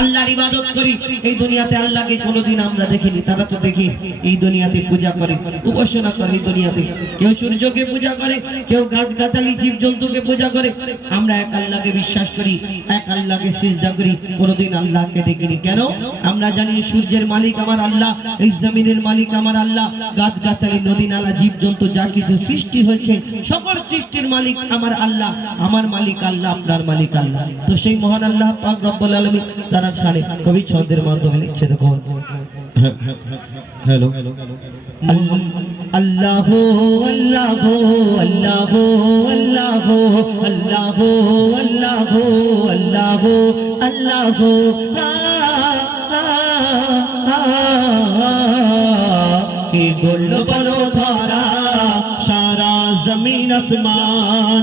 আল্লাহর ইবাদত করি, এই দুনিয়াতে আল্লাহকে কোনোদিন আমরা দেখিনি, তারা তো দেখি এই দুনিয়াতে পূজা করে, উপাসনা করে এই দুনিয়াতে। কেউ সূর্যকে পূজা করে, কেউ গাছ গাছালি জীব জন্তুকে পূজা করে। আমরা এক আল্লাহকে বিশ্বাস করি, এক আল্লাহকে সিজদা করি, কোনোদিন আল্লাহকে দেখিনি। কেন? আমরা জানি সূর্যের মালিক আমার আল্লাহ, এই জমিনের মালিক আমার আল্লাহ গাছ গাছালি নদী নালা জীব জন্তু যা কিছু সৃষ্টি হয়েছে, সকল সৃষ্টির মালিক আমার আল্লাহ, আমার মালিক আল্লাহ, আপনার মালিক আল্লাহ। তো সেই মহান আল্লাহ পাক রব্বুল আলামিন তারা সাড়ে কবি ছন্দের মাধ্যমে লিখছে দেখুন। হ্যালো। আল্লাহ আল্লাহ আল্লাহ আল্লাহ আল্লাহ আল্লাহ আল্লাহ আল্লাহ কি গোল্ড বলো ধরা সারা জমিন আসমান।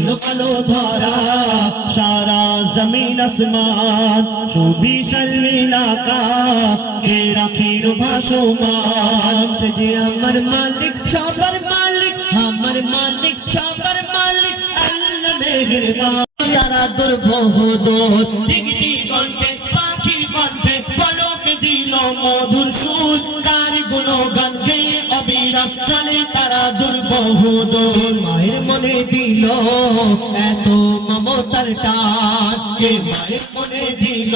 কালো ধরা সারা জমিন আসমান সুবিশাল আকাশ কে রাখিল ভাসমান সে আমার মালিক সবার মালিক আমার মালিক সবার মালিক আল্লাহ মেহেরবান তারা দুর্বহ দোর দিগদি কণ্ঠে কণ্ঠে পলক দিল মধুর সুর কার গেয়ে অবিরাম চলে তারা দুর্বহ মনে দিল, এত মমতার টান। কে মায়ের মনে দিল,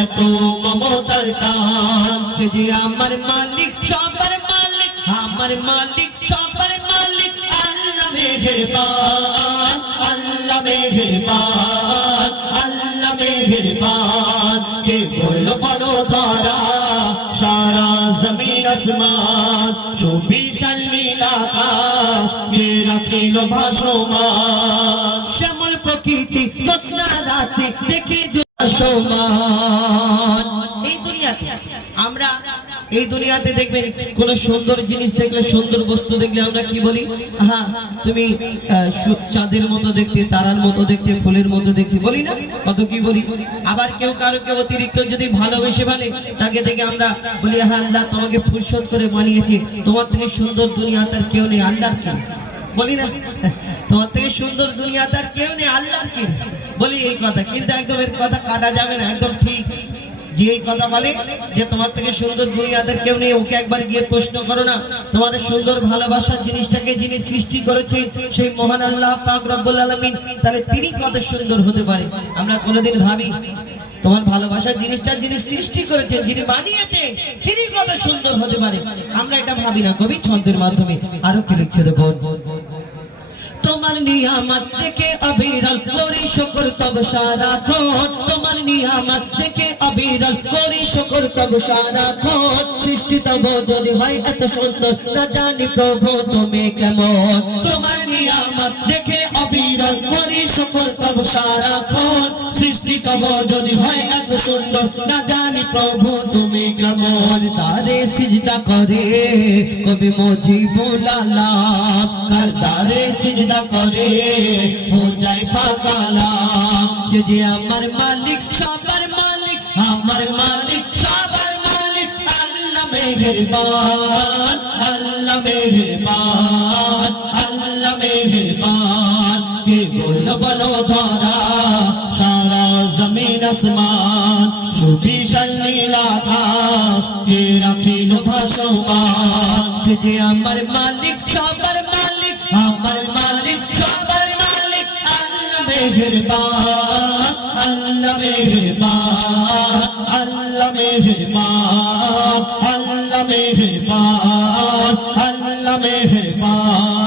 এত মমতার টান। সে যে আমার মালিক, সবার মালিক, আমার মালিক, সবার মালিক। আল্লাহ মেহেরবান আল্লাহ মেহেরবান আল্লাহ মেহেরবান। কে বলল বলো ধরা, সারা জমিন আসমান সুবিশাল নীল কে রাখিল শ্যামল প্রকৃতি রাতে দেখে এই দুনিয়াতে আমরা এই দুনিয়াতে দেখবেন কোন সুন্দর জিনিস দেখলে সুন্দর বস্তু দেখলে আমরা কি বলি? হ্যাঁ তুমি চাঁদের মতো দেখতে তারার মতো দেখতে ফুলের মতো দেখতে বলি না? কত কি বলি? আবার কেউ কারও কেউ অতিরিক্ত যদি ভালোবেসে ফেলে তাকে দেখে আমরা বলি হ্যাঁ আল্লাহ তোমাকে ফুরসত করে বানিয়েছি। তোমার থেকে সুন্দর দুনিয়া তার কেউ নেই আল্লাহর কেউ বলি না। তোমার থেকে সুন্দর কেউ নেই কি? বলি এই কথা, কিন্তু একদম এর কথা কাটা যাবে না, একদম ঠিক। যে এই কথা বলে যে তোমার থেকে সুন্দর দুনিয়াদের কেউ নেই, ওকে একবার গিয়ে প্রশ্ন করো না। সুন্দর ভালোবাসার জিনিসটাকে যিনি সৃষ্টি করেছে, সেই মহান আল্লাহ পাক রব্বুল আলামিন, তাহলে তিনি কত সুন্দর হতে পারে? আমরা কোনোদিন ভাবি, তোমার ভালোবাসার জিনিসটা যিনি সৃষ্টি করেছেন, যিনি বানিয়েছে তিনি কত সুন্দর হতে পারে? আমরা এটা ভাবি না, কবি ছন্দের মাধ্যমে। আরও কি লিখছে দেখো তোমার নিয়ামত থেকে অবিরল করি তব সারাক্ষণ তোমার নিয়ামত থেকে অবিরল করি তব সারাক্ষণ সৃষ্টি তব যদি হয় এত সুন্দর না জানি প্রভু তুমি কেমন। তোমার নিয়ামত দেখে অবিরল করি, শুকর তব সারা সারাক্ষণ সৃষ্টি তব যদি হয় এত সুন্দর না জানি প্রভু তুমি কেমন। তারে সিজদা করে কবি মজি তারে সিজদা করে, হো যায় পাকালাম সে যে আমার মালিক, সবার মালিক, আমার মালিক, সবার মালিক, আল্লাহ মেহেরবান আল্লাহ মেহেরবান আল্লাহ মেহেরবান। কে বলল বলো ধরা, সারা জমিন আসমান সুবিশাল নীল আকাশ কে রাখিল ভাসমান। সে আমার মালিক, সবার মালিক, আমার पा अल पारे पार